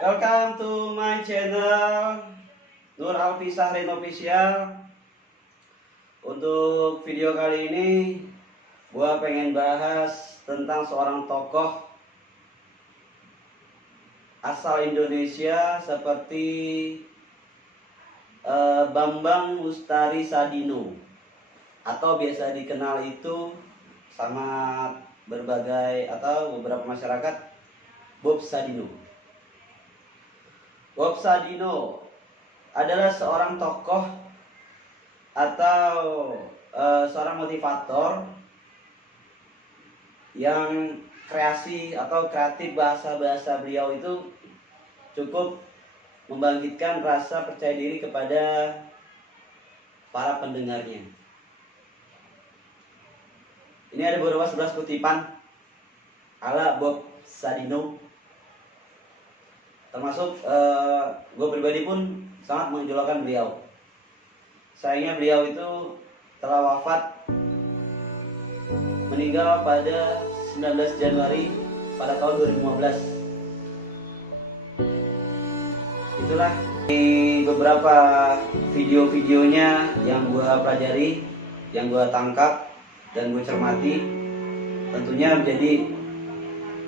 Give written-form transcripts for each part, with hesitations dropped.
Welcome to my channel Nur Alfi Sahrin Official. Untuk video kali ini gua pengen bahas tentang seorang tokoh asal Indonesia seperti Bambang Lustari Sadino, atau biasa dikenal itu sama berbagai atau beberapa masyarakat Bob Sadino. Bob Sadino adalah seorang tokoh atau seorang motivator yang kreasi atau kreatif bahasa beliau itu cukup membangkitkan rasa percaya diri kepada para pendengarnya. Ini ada beberapa 11 kutipan ala Bob Sadino. Termasuk gue pribadi pun sangat mengidolakan beliau. Sayangnya beliau itu telah wafat, meninggal pada 19 Januari pada tahun 2015. Itulah di beberapa video-videonya yang gue pelajari, yang gue tangkap dan gue cermati, tentunya menjadi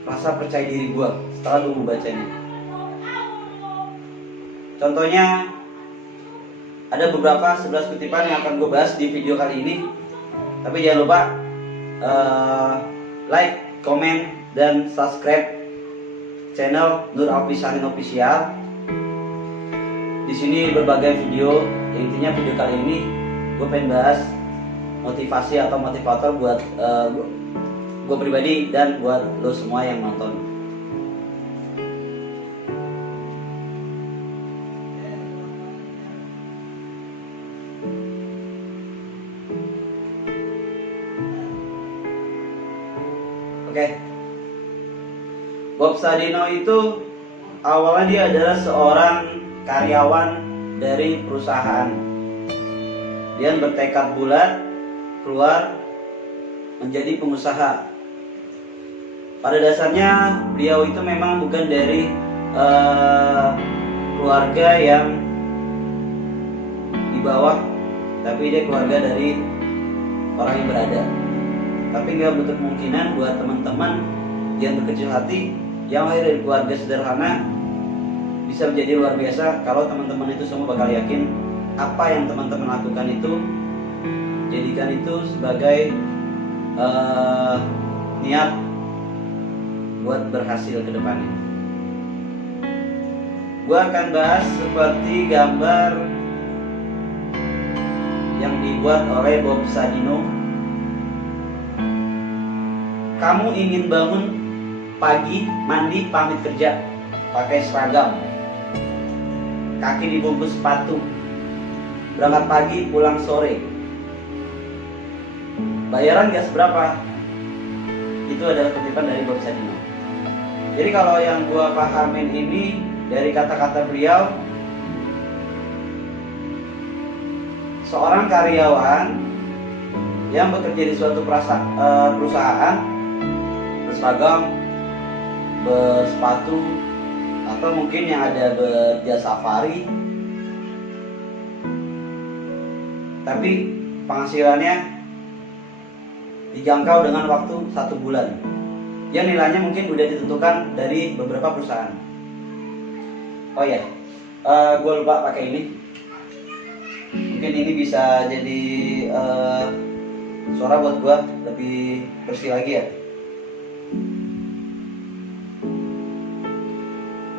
rasa percaya diri gue setelah gue membacanya. Contohnya ada beberapa 11 kutipan yang akan gue bahas di video kali ini. Tapi jangan lupa like, comment, dan subscribe channel Nur Alfi Sahrin Official. Di sini berbagai video, intinya video kali ini gue pengen bahas motivasi atau motivator buat gue pribadi dan buat lo semua yang nonton. Oke. Bob Sadino itu awalnya dia adalah seorang karyawan dari perusahaan. Dia bertekad bulat keluar menjadi pengusaha. Pada dasarnya beliau itu memang bukan dari keluarga yang di bawah, tapi dia keluarga dari orang yang berada. Tapi nggak menutup kemungkinan buat teman-teman yang berkecil hati, yang lahir dari keluarga sederhana, bisa menjadi luar biasa kalau teman-teman itu semua bakal yakin apa yang teman-teman lakukan itu, jadikan itu sebagai niat buat berhasil ke depannya. Gua akan bahas seperti gambar yang dibuat oleh Bob Sadino. Kamu ingin bangun pagi, mandi, pamit kerja, pakai seragam, kaki dibungkus sepatu, berangkat pagi, pulang sore, bayaran gak seberapa. Itu adalah kutipan dari Bob Sadino. Jadi kalau yang gua pahamin ini dari kata-kata beliau, seorang karyawan yang bekerja di suatu perusahaan, berseragam, bersepatu, atau mungkin yang ada berjasa safari, tapi penghasilannya dijangkau dengan waktu 1 bulan, yang nilainya mungkin udah ditentukan dari beberapa perusahaan. Oh ya, gue lupa pakai ini. Mungkin ini bisa jadi suara buat gue lebih bersih lagi ya.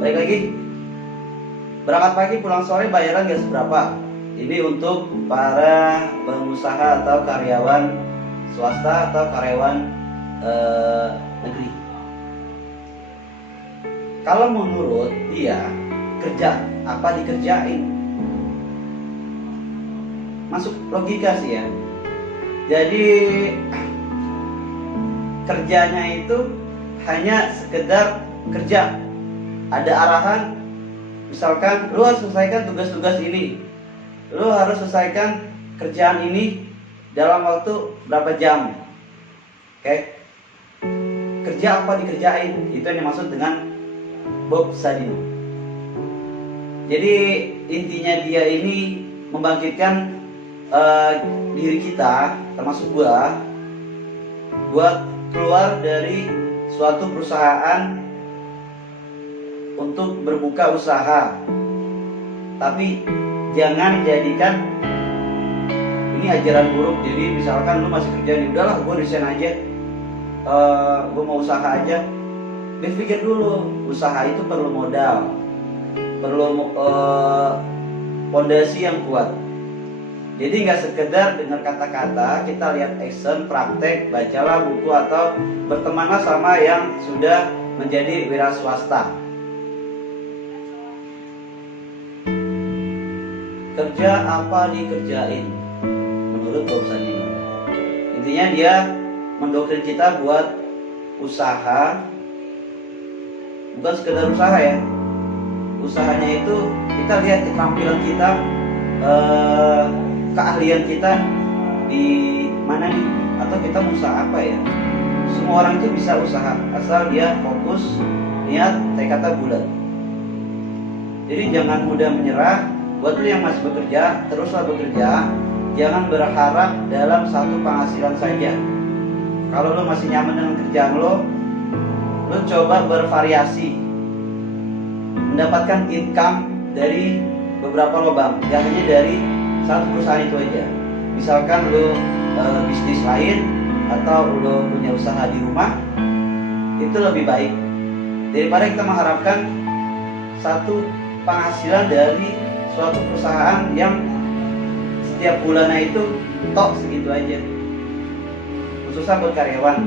Balik lagi, berangkat pagi pulang sore, bayaran gak seberapa. Ini untuk para pengusaha atau karyawan swasta atau karyawan negeri. Kalau menurut dia, kerja apa dikerjain, masuk logika sih ya. Jadi kerjanya itu hanya sekedar kerja. Ada arahan, misalkan lu harus selesaikan tugas-tugas ini, lu harus selesaikan kerjaan ini dalam waktu berapa jam. Oke? Kerja apa dikerjain, itu yang dimaksud dengan Bob Sadino. Jadi intinya dia ini membangkitkan diri kita, termasuk gua, buat keluar dari suatu perusahaan untuk berbuka usaha. Tapi jangan jadikan ini ajaran buruk. Jadi misalkan lu masih kerja nih, udahlah gua resign aja, gua mau usaha aja. Berpikir dulu, usaha itu perlu modal, perlu fondasi yang kuat. Jadi nggak sekedar dengar kata-kata, kita lihat action, praktek, bacalah buku atau bertemanlah sama yang sudah menjadi wira swasta. Kerja apa dikerjain menurut Bob Sadino. Intinya dia mendoktrin kita buat usaha, bukan sekedar usaha ya. Usahanya itu kita lihat keterampilan kita, keahlian kita di mana nih, atau kita mau usaha apa ya. Semua orang itu bisa usaha asal dia fokus, niat, tekadnya bulat. Jadi jangan mudah menyerah. Buat lu yang masih bekerja, teruslah bekerja. Jangan berharap dalam satu penghasilan saja. Kalau lu masih nyaman dengan kerjaan lu coba bervariasi, mendapatkan income dari beberapa lubang, jangan hanya dari satu perusahaan itu aja. Misalkan lu bisnis lain atau lu punya usaha di rumah, itu lebih baik daripada kita mengharapkan satu penghasilan dari suatu perusahaan yang setiap bulannya itu tok segitu aja, khususnya buat karyawan.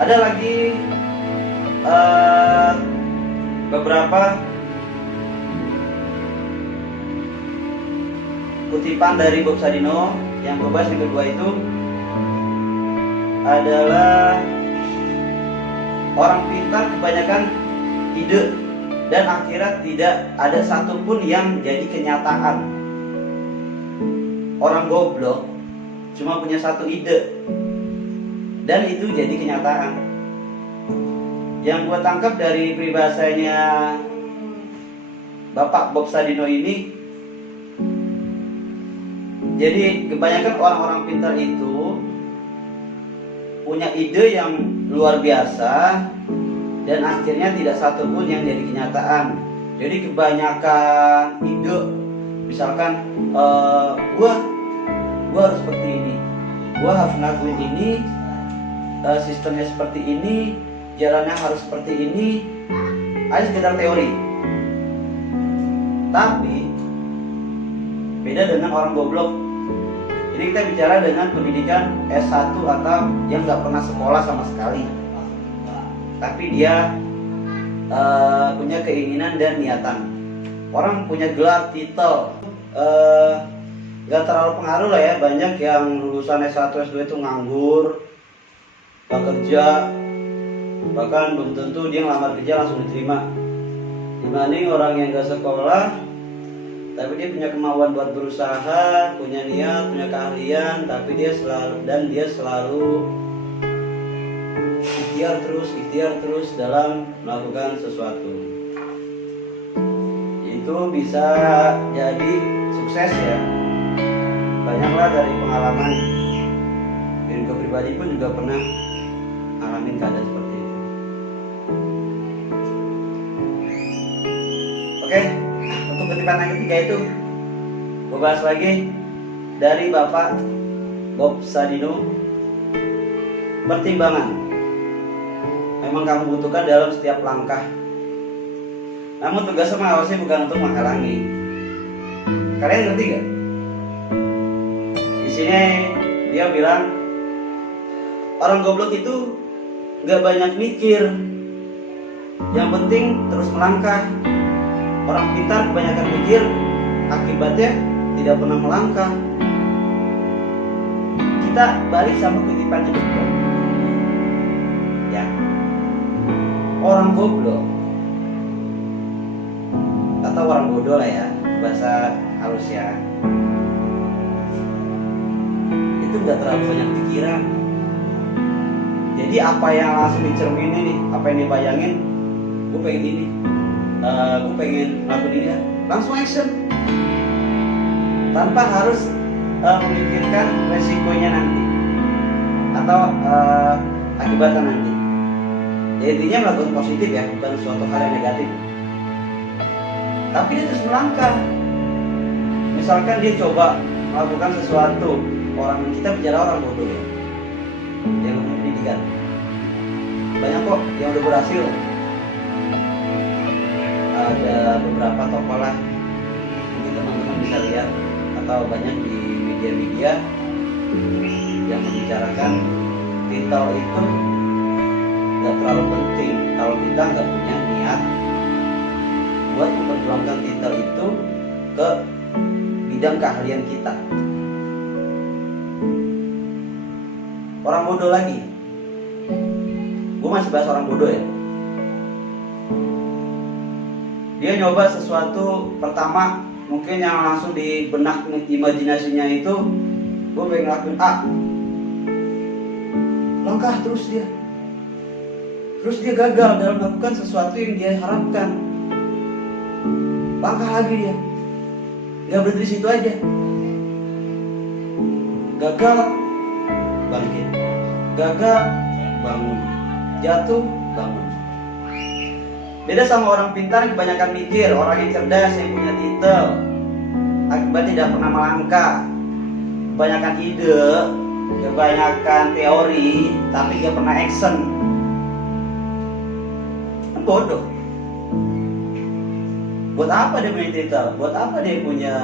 Ada lagi beberapa kutipan dari Bob Sadino. Yang gue bahas yang kedua itu adalah orang pintar kebanyakan ide dan akhirnya tidak ada satupun yang jadi kenyataan. Orang goblok cuma punya satu ide dan itu jadi kenyataan. Yang gue tangkap dari peribahasanya Bapak Bob Sadino ini, jadi kebanyakan orang-orang pintar itu punya ide yang luar biasa dan akhirnya tidak satu pun yang jadi kenyataan. Jadi kebanyakan ide, misalkan gua harus seperti ini, gua harus ngelakuin ini, sistemnya seperti ini, jalannya harus seperti ini, hanya sekedar teori. Tapi beda dengan orang goblok. Jadi kita bicara dengan pendidikan S1 atau yang nggak pernah sekolah sama sekali, tapi dia punya keinginan dan niatan. Orang punya gelar, titel, gak terlalu pengaruh lah ya. Banyak yang lulusan S1, S2 itu nganggur, gak kerja, bahkan belum tentu dia ngelamar kerja langsung diterima. Dibanding orang yang gak sekolah, tapi dia punya kemauan buat berusaha, punya niat, punya keahlian, tapi dia selalu ikhtiar terus dalam melakukan sesuatu. Itu bisa jadi sukses ya. Banyaklah dari pengalaman diri gue pribadi pun juga pernah ngalamin keadaan seperti itu. Oke, untuk kutipan yang ketiga itu gue bahas lagi dari Bapak Bob Sadino. Pertimbangan memang kamu butuhkan dalam setiap langkah. Namun tugas mengawasi bukan untuk menghalangi. Kalian ngerti gak? Di sini dia bilang orang goblok itu gak banyak mikir, yang penting terus melangkah. Orang pintar kebanyakan mikir, akibatnya tidak pernah melangkah. Kita balik sama kutipannya juga. Ya, orang goblok atau orang bodoh lah ya, bahasa halus ya, itu gak terlalu banyak pikiran. Jadi apa yang langsung dicermini nih, apa yang dibayangin, gue pengen ini, gue pengen ngelakuin ini ya, langsung action tanpa harus memikirkan resikonya nanti atau akibatnya nanti. Ya, intinya melakukan positif ya, bukan suatu hal yang negatif. Tapi dia terus melangkah. Misalkan dia coba melakukan sesuatu, kita bicara orang bodoh ya, yang pendidikan. Banyak kok yang udah berhasil. Ada beberapa tokoh lah, mungkin teman-teman bisa lihat atau banyak di media-media yang membicarakan titel itu nggak terlalu penting kalau kita nggak punya niat buat memperjuangkan titel itu ke bidang keahlian kita. Orang bodoh lagi, gue masih bahas orang bodoh ya. Dia nyoba sesuatu pertama, mungkin yang langsung di benak imajinasinya itu, gue pengen ngelakuin A. Langkah terus dia gagal dalam melakukan sesuatu yang dia harapkan. Langkah lagi dia, nggak berhenti di situ aja. Gagal, bangkit. Gagal, bangun. Jatuh, bangun. Beda sama orang pintar yang kebanyakan mikir, orang yang cerdas yang punya titel, akibat tidak pernah melangkah. Kebanyakan ide, kebanyakan teori, tapi gak pernah action. Bodoh. Buat apa dia punya titel? Buat apa dia punya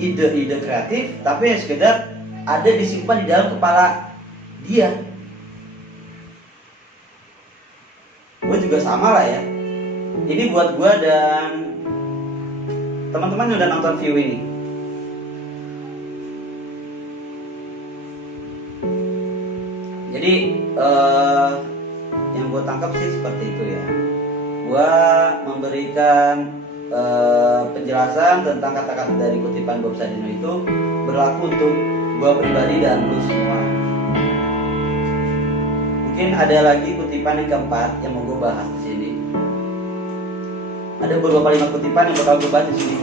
ide-ide kreatif, tapi yang sekedar ada disimpan di dalam kepala dia. Gue juga sama lah ya. Ini buat gue dan teman-teman yang udah nonton view ini. Jadi yang gue tangkap sih seperti itu ya. Gue memberikan penjelasan tentang kata-kata dari kutipan Bob Sadino itu berlaku untuk gue pribadi dan lu semua. Mungkin ada lagi kutipan yang keempat yang mau gue bahas di sini. Ada beberapa kalimat kutipan yang bakal gue bahas di sini.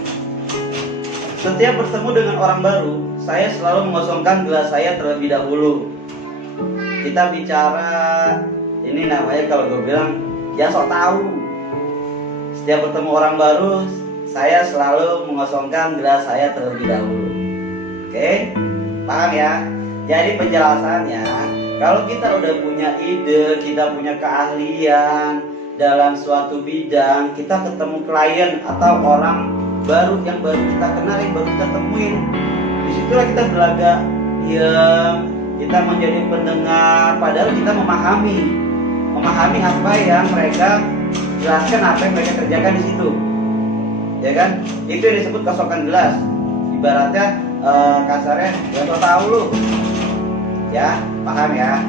Setiap bertemu dengan orang baru, saya selalu mengosongkan gelas saya terlebih dahulu. Kita bicara, ini namanya kalau gue bilang, ya sok tahu. Setiap bertemu orang baru, saya selalu mengosongkan gelas saya terlebih dahulu. Oke, paham ya? Jadi penjelasannya, kalau kita udah punya ide, kita punya keahlian dalam suatu bidang, kita ketemu klien atau orang baru yang baru kita kenal, yang baru kita temuin, disitulah kita berlagak diam, kita menjadi pendengar, padahal kita memahami apa yang mereka jelaskan, apa yang mereka kerjakan di situ, ya kan? Itu yang disebut kosongkan gelas. Ibaratnya kasarnya, ya so tahu lu, ya paham ya?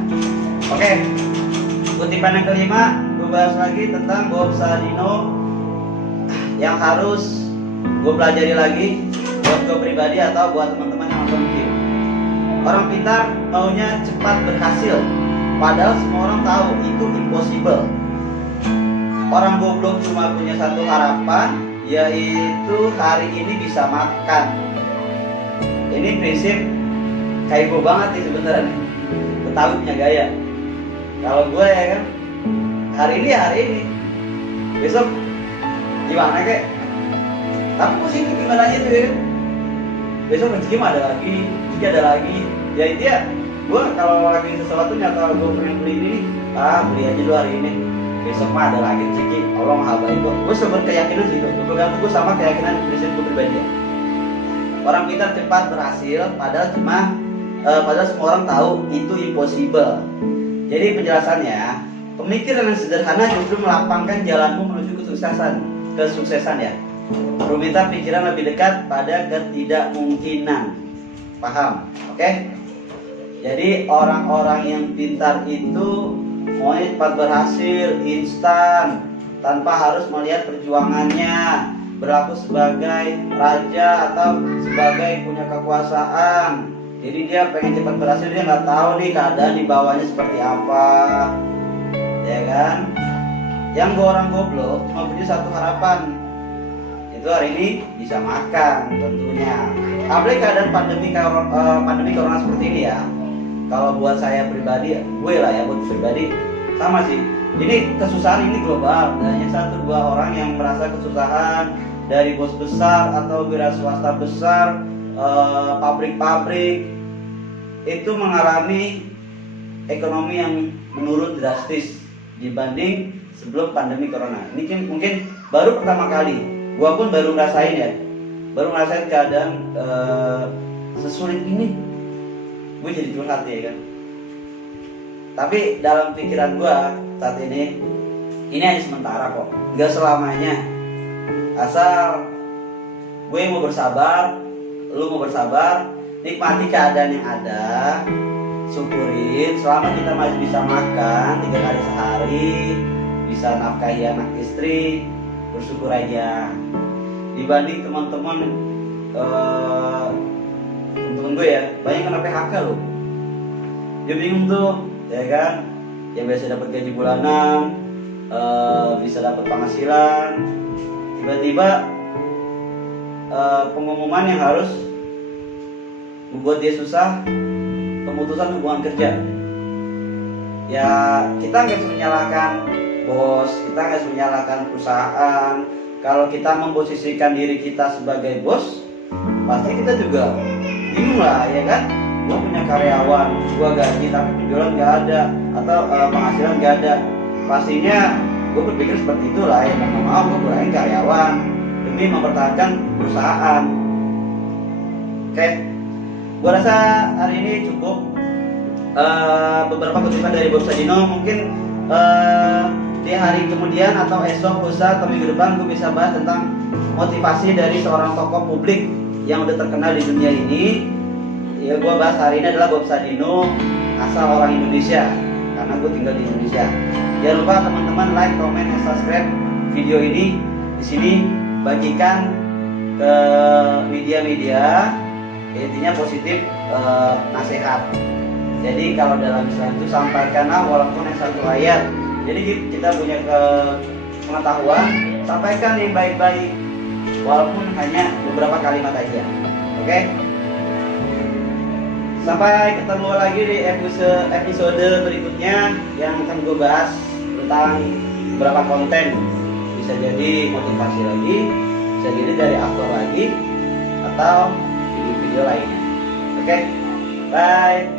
Oke, kutipan yang kelima. Bahas lagi tentang Bob Sadino yang harus gue pelajari lagi buat gue pribadi atau buat teman-teman yang nonton video. Orang pintar maunya cepat berhasil, padahal semua orang tahu itu impossible. Orang goblok cuma punya satu harapan, yaitu hari ini bisa makan. Ini prinsip kayak gue banget nih sebenarnya. Betawi punya gaya. Kalau gue ya kan, hari ini, besok gimana kek? Tapi positif gimana aja tuh ya? Besok rezeki mah ada lagi, Ya itu ya, gue kalau lagi sesuatu nyata gue pengen beli ini, beli aja dulu hari ini. Besok mah ada lagi rezeki, Allah Maha Baik kok. Gue sebenarnya keyakinan situ, bergantung gue sama keyakinan prinsip gue pribadi. Orang pintar cepat berhasil, padahal semua orang tahu itu impossible. Jadi penjelasannya, pemikiran yang sederhana justru melapangkan jalanmu menuju kesuksesan ya. Rumita pikiran lebih dekat pada ketidakmungkinan. Paham? Oke? Jadi orang-orang yang pintar itu maunya cepat berhasil, instan, tanpa harus melihat perjuangannya, berlaku sebagai raja atau sebagai punya kekuasaan. Jadi dia pengen cepat berhasil, dia nggak tahu nih keadaan di bawahnya seperti apa. Ya kan? Yang gue orang goblok cuma punya satu harapan, itu hari ini bisa makan tentunya. Apalagi keadaan pandemi corona seperti ini ya. Kalau buat saya pribadi, gue lah ya, buat pribadi sama sih. Ini kesusahan ini global, hanya satu dua orang yang merasa kesusahan, dari bos besar atau wira swasta besar, pabrik-pabrik itu mengalami ekonomi yang menurun drastis dibanding sebelum pandemi corona. Ini kan mungkin baru pertama kali, gua pun baru ngerasain ya, baru ngerasain keadaan sesulit ini. Gue jadi curhat ya kan. Tapi dalam pikiran gua saat ini hanya sementara kok, nggak selamanya. Asal gue mau bersabar, lu mau bersabar, nikmati keadaan yang ada, syukurin selama kita masih bisa makan 3 kali sehari, bisa nafkahi anak istri, bersyukur aja. Dibanding teman-teman gue ya, banyak kena PHK loh. Dia bingung tuh, ya kan? Yang biasa dapat gaji bulanan, bisa dapat penghasilan, tiba-tiba pengumuman yang harus membuat dia susah, pemutusan hubungan kerja. Ya kita nggak bisa menyalahkan bos, kita nggak bisa menyalahkan perusahaan. Kalau kita memposisikan diri kita sebagai bos, pasti kita juga bingung lah, ya kan? Gua punya karyawan, gua gaji tapi penjualan nggak ada, atau penghasilan nggak ada. Pastinya gue berpikir seperti itulah, ya mau mau gue kurangin karyawan demi mempertahankan perusahaan. Oke, gue rasa hari ini cukup. Beberapa kutipan dari Bob Sadino, mungkin di hari kemudian atau esok, lusa, atau minggu depan gue bisa bahas tentang motivasi dari seorang tokoh publik yang udah terkenal di dunia ini. Ya, gue bahas hari ini adalah Bob Sadino, asal orang Indonesia, karena gue tinggal di Indonesia. Jangan lupa teman-teman like, comment, dan subscribe video ini. Di sini bagikan ke media-media, intinya positif, nasihat. Jadi kalau dalam Islam itu sampaikanlah walaupun yang satu ayat. Jadi kita punya pengetahuan, sampaikan yang baik-baik walaupun hanya beberapa kalimat aja. Oke? Sampai ketemu lagi di episode berikutnya yang akan gue bahas tentang beberapa konten. Bisa jadi motivasi lagi, bisa jadi dari aktor lagi, atau video-video lainnya. Oke? Bye.